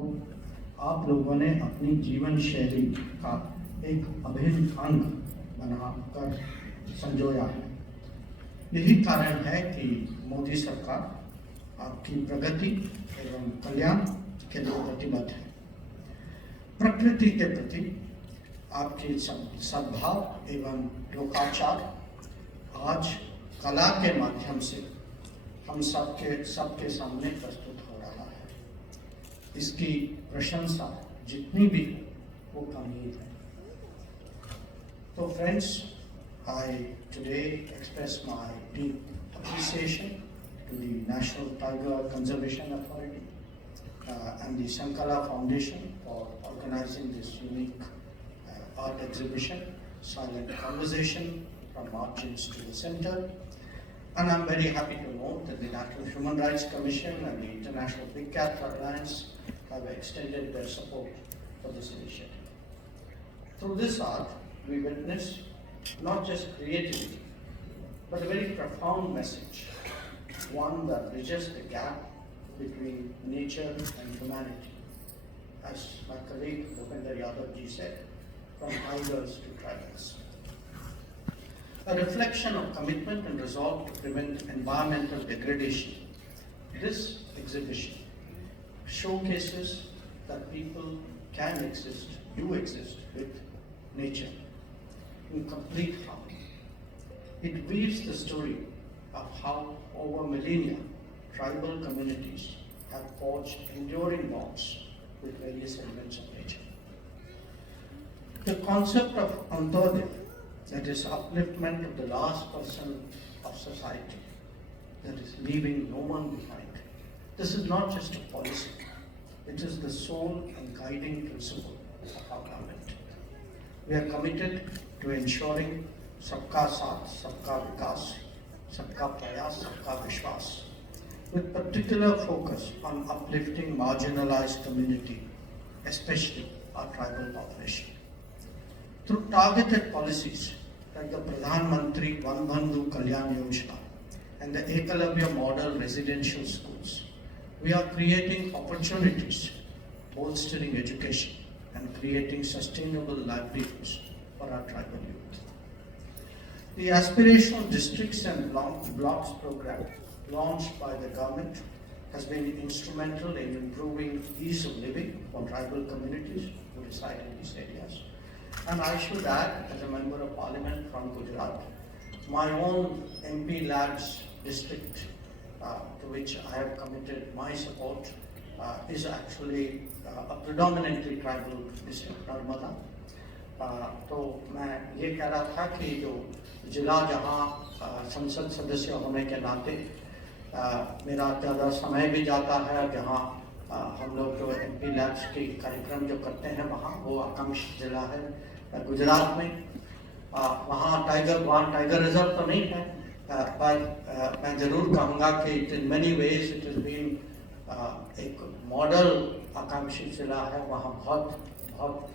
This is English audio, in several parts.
आप लोगों ने अपनी जीवन शैली का एक अभिन्न अंग बनाकर संजोया है। यही कारण है कि मोदी सरकार आपकी प्रगति एवं कल्याण के लिए प्रतिबद्ध है। प्रकृति के प्रति आपकी सद्भाव एवं लोकाचार आज कला के माध्यम से हम सबके सामने प्रस्तुत हो रहा है। इसकी प्रशंसा जितनी भी वो कम ही है। तो friends, I today express my deep appreciation to the National Tiger Conservation Authority and the Sankara Foundation for organizing this unique art exhibition, Silent Conversation from Margins to the Center. And I'm very happy to note that the National Human Rights Commission and the International Big Cat Alliance have extended their support for this initiative. Through this art, we witness not just creativity, but a very profound message, one that bridges the gap between nature and humanity. As my colleague Bhupinder Yadav ji said, from tigers to tribals. A reflection of commitment and resolve to prevent environmental degradation. This exhibition showcases that people can exist, do exist with nature in complete harmony. It weaves the story of how over millennia tribal communities have forged enduring bonds with various elements of nature. The concept of Antodaya, that is upliftment of the last person of society, that is leaving no one behind. This is not just a policy, it is the sole and guiding principle of our government. We are committed to ensuring Sabka Saath, Sabka Vikas, Sabka Prayas, Sabka Vishwas, with particular focus on uplifting marginalized community, especially our tribal population. Through targeted policies like the Pradhan Mantri Bandhu Kalyan Yojana and the Eklavya Model Residential Schools, we are creating opportunities, bolstering education, and creating sustainable livelihoods for our tribal youth. The Aspirational Districts and Blocks program launched by the government has been instrumental in improving ease of living for tribal communities who reside in these areas. And I should add, as a Member of Parliament from Gujarat, my own MP Labs district, to which I have committed my support, is actually a predominantly tribal district, Narmada. तो मैं ये कह रहा था कि जो जिला जहाँ संसद सदस्य होने के नाते मेरा ज़्यादा समय भी जाता है, जहाँ हम लोग जो MP लैब्स के कार्यक्रम जो करते हैं वहाँ वो आकांक्षी जिला है गुजरात में। वहाँ टाइगर रिजर्व तो नहीं है, पर मैं ज़रूर कहूँगा कि in many ways it is been एक मॉडल आकांक्षी जिला है। वहाँ बहुत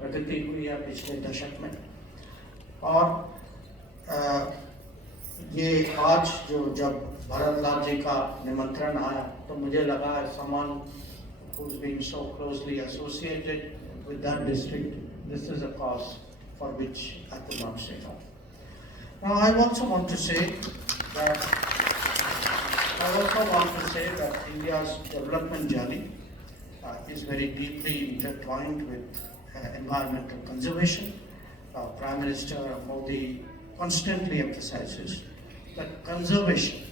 प्रगति हुई है पिछले दशक में। और ये आज जब भरत लाल जी का निमंत्रण आया तो मुझे लगा someone who's been so closely associated with that district, this is a cause for which I could not say no. Now I also want to say that India's development journey is very deeply intertwined with environmental conservation. Prime Minister Modi constantly emphasizes that conservation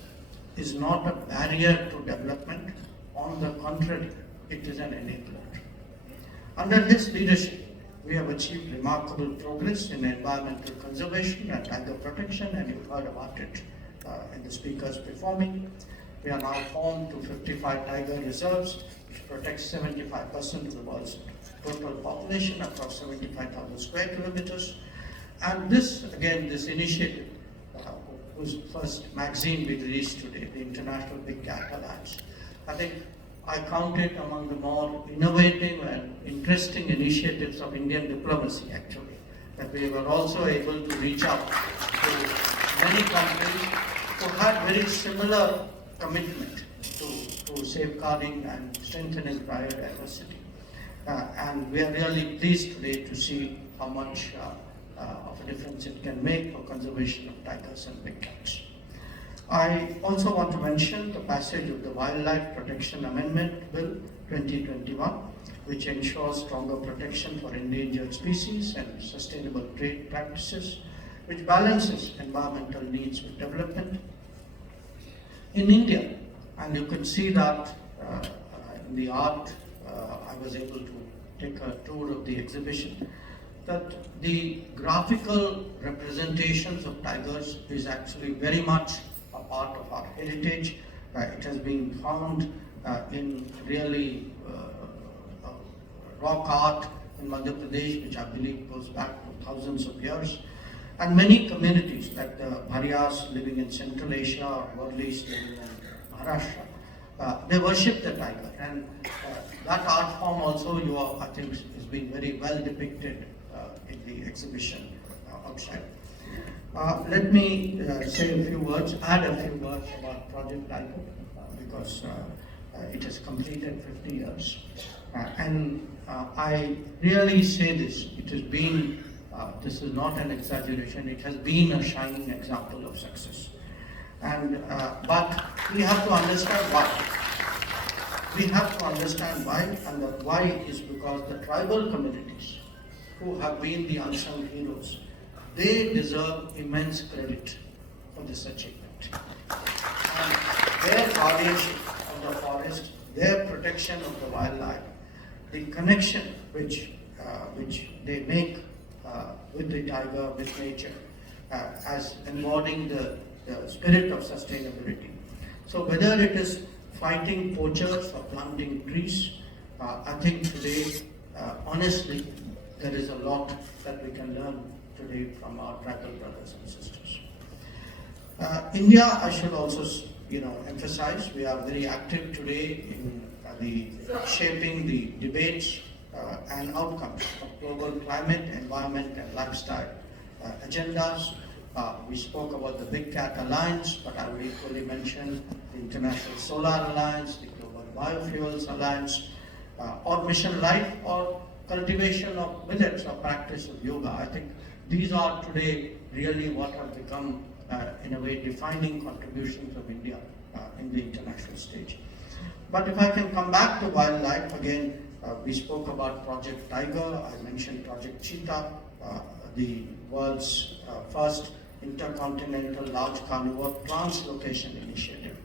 is not a barrier to development. On the contrary, it is an enabler. Under his leadership, we have achieved remarkable progress in environmental conservation and tiger protection, and you've heard about it in the speakers before me. We are now home to 55 tiger reserves, which protects 75% of the world's total population across 75,000 square kilometers. And this initiative, whose first magazine we released today, the International Big Cat Alliance, I think I count it among the more innovative and interesting initiatives of Indian diplomacy, actually, that we were also able to reach out to many countries who had very similar commitment to to safeguarding and strengthening biodiversity. And we are really pleased today to see how much of a difference it can make for conservation of tigers and big cats. I also want to mention the passage of the Wildlife Protection Amendment Bill 2021, which ensures stronger protection for endangered species and sustainable trade practices, which balances environmental needs with development. In India, and you can see that in the art, I was able to take a tour of the exhibition, that the graphical representations of tigers is actually very much a part of our heritage. It has been found in really rock art in Madhya Pradesh, which I believe goes back to thousands of years. And many communities, like the Bhariyas living in Central Asia or Warlis living in Maharashtra, they worship the tiger. And that art form also, I think, is being very well depicted in the exhibition outside. Let me say a few words, add a few words about Project Tiger, because it has completed 50 years. And I really say this, it has been, this is not an exaggeration, it has been a shining example of success. And but we have to understand why. We have to understand why, and the why is because the tribal communities who have been the unsung heroes, they deserve immense credit for this achievement. And their guardianship of the forest, their protection of the wildlife, the connection which they make with the tiger, with nature, as embodying the spirit of sustainability. So whether it is fighting poachers or planting trees, I think today, honestly, there is a lot that we can learn today from our tribal brothers and sisters. India, I should also emphasize, we are very active today in shaping the debates and outcomes of global climate, environment and lifestyle agendas. We spoke about the Big Cat Alliance, but I will equally mention the International Solar Alliance, the Global Biofuels Alliance, or Mission Life, or cultivation of millets or practice of yoga. I think these are today really what have become, in a way, defining contributions of India in the international stage. But if I can come back to wildlife, again, we spoke about Project Tiger, I mentioned Project Cheetah, the world's first intercontinental large carnivore translocation initiative.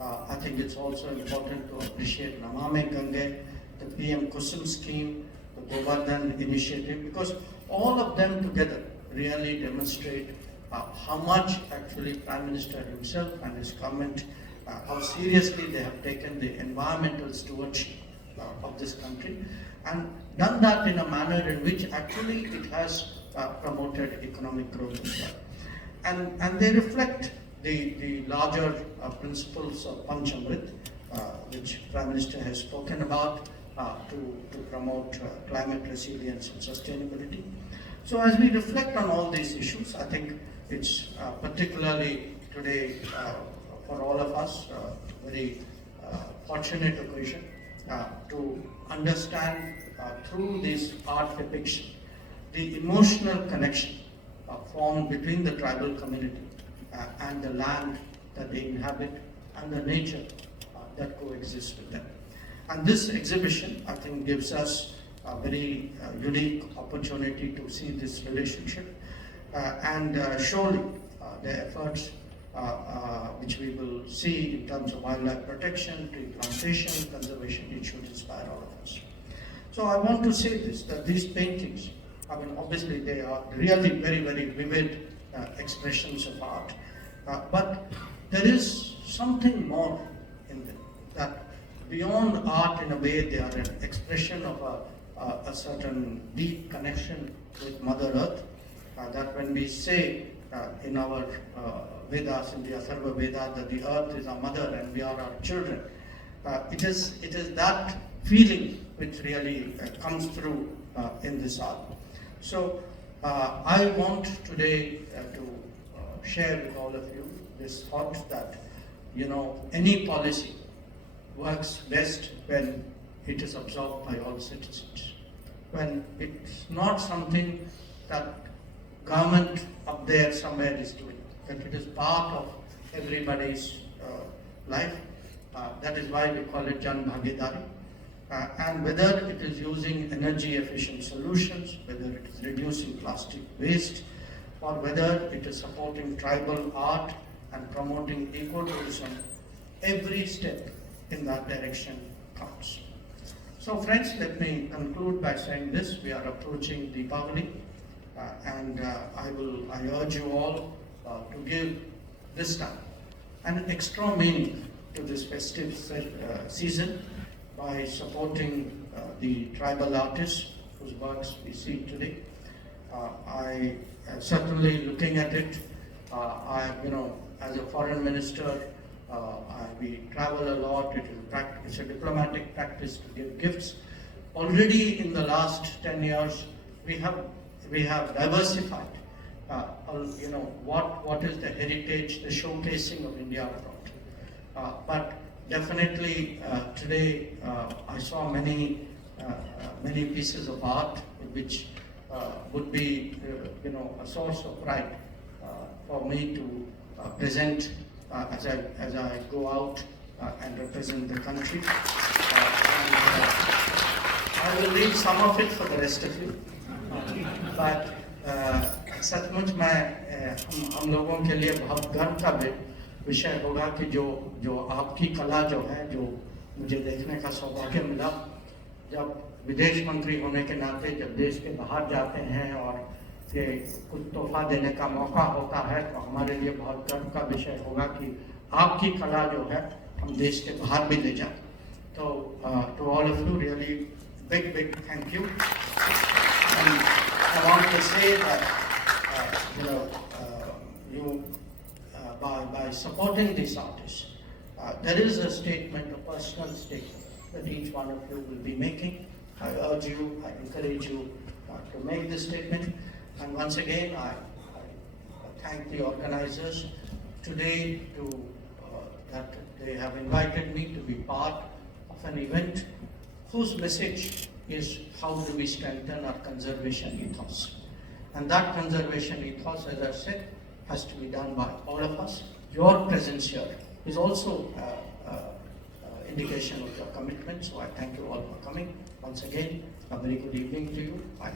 I think it's also important to appreciate Namame Gange, the PM Kusum scheme, the Govardhan initiative, because all of them together really demonstrate how much actually Prime Minister himself and his government, how seriously they have taken the environmental stewardship of this country, and done that in a manner in which actually it has promoted economic growth as well. And they reflect the larger principles of Panchamrit, which Prime Minister has spoken about to promote climate resilience and sustainability. So as we reflect on all these issues, I think it's particularly today for all of us very fortunate occasion to understand through this art depiction the emotional connection formed between the tribal community and the land that they inhabit and the nature that coexists with them. And this exhibition, I think, gives us a very unique opportunity to see this relationship and surely the efforts which we will see in terms of wildlife protection, tree plantation, conservation, it should inspire all of us. So I want to say this, that these paintings, I mean, obviously they are really very, very vivid expressions of art, but there is something more in them, that beyond art, in a way, they are an expression of a certain deep connection with Mother Earth, that when we say in our Vedas, in the Atharva Veda, that the earth is our mother and we are our children, it is that feeling which really comes through in this art. So I want today to share with all of you this thought that, any policy works best when it is absorbed by all citizens. When it's not something that government up there somewhere is doing, that it is part of everybody's life. That is why we call it Jan Bhagidari. And whether it is using energy efficient solutions, whether it is reducing plastic waste, or whether it is supporting tribal art and promoting ecotourism, every step in that direction counts. So friends, let me conclude by saying this: we are approaching Deepavali, and I urge you all to give this time an extra meaning to this festive season by supporting the tribal artists whose works we see today. I certainly looking at it, as a foreign minister, we travel a lot. It's a diplomatic practice to give gifts. Already in the last 10 years, we have diversified. What is the heritage, the showcasing of India abroad. But definitely today I saw many pieces of art which would be a source of pride for me to present as I go out and represent the country. I will leave some of it for the rest of you. But सचमुच हम लोगों के लिए बहुत गर्व का विषय होगा कि जो आपकी कला जो है, जो मुझे देखने का सौभाग्य मिला जब विदेश मंत्री होने के नाते जब देश के बाहर जाते हैं और कि कुछ तोहफा देने का मौका होता है, तो हमारे लिए बहुत गर्व का विषय होगा कि आपकी कला जो है हम देश के बाहर भी ले जाएं. तो to all of you, really big thank you. And I want to say that by supporting these artists, there is a statement, a personal statement that each one of you will be making. I urge you, I encourage you to make this statement. And once again, I thank the organizers today that they have invited me to be part of an event whose message is how do we strengthen our conservation ethos. And that conservation ethos, as I said, has to be done by all of us. Your presence here is also indication of your commitment. So I thank you all for coming. Once again, a very good evening to you. Bye.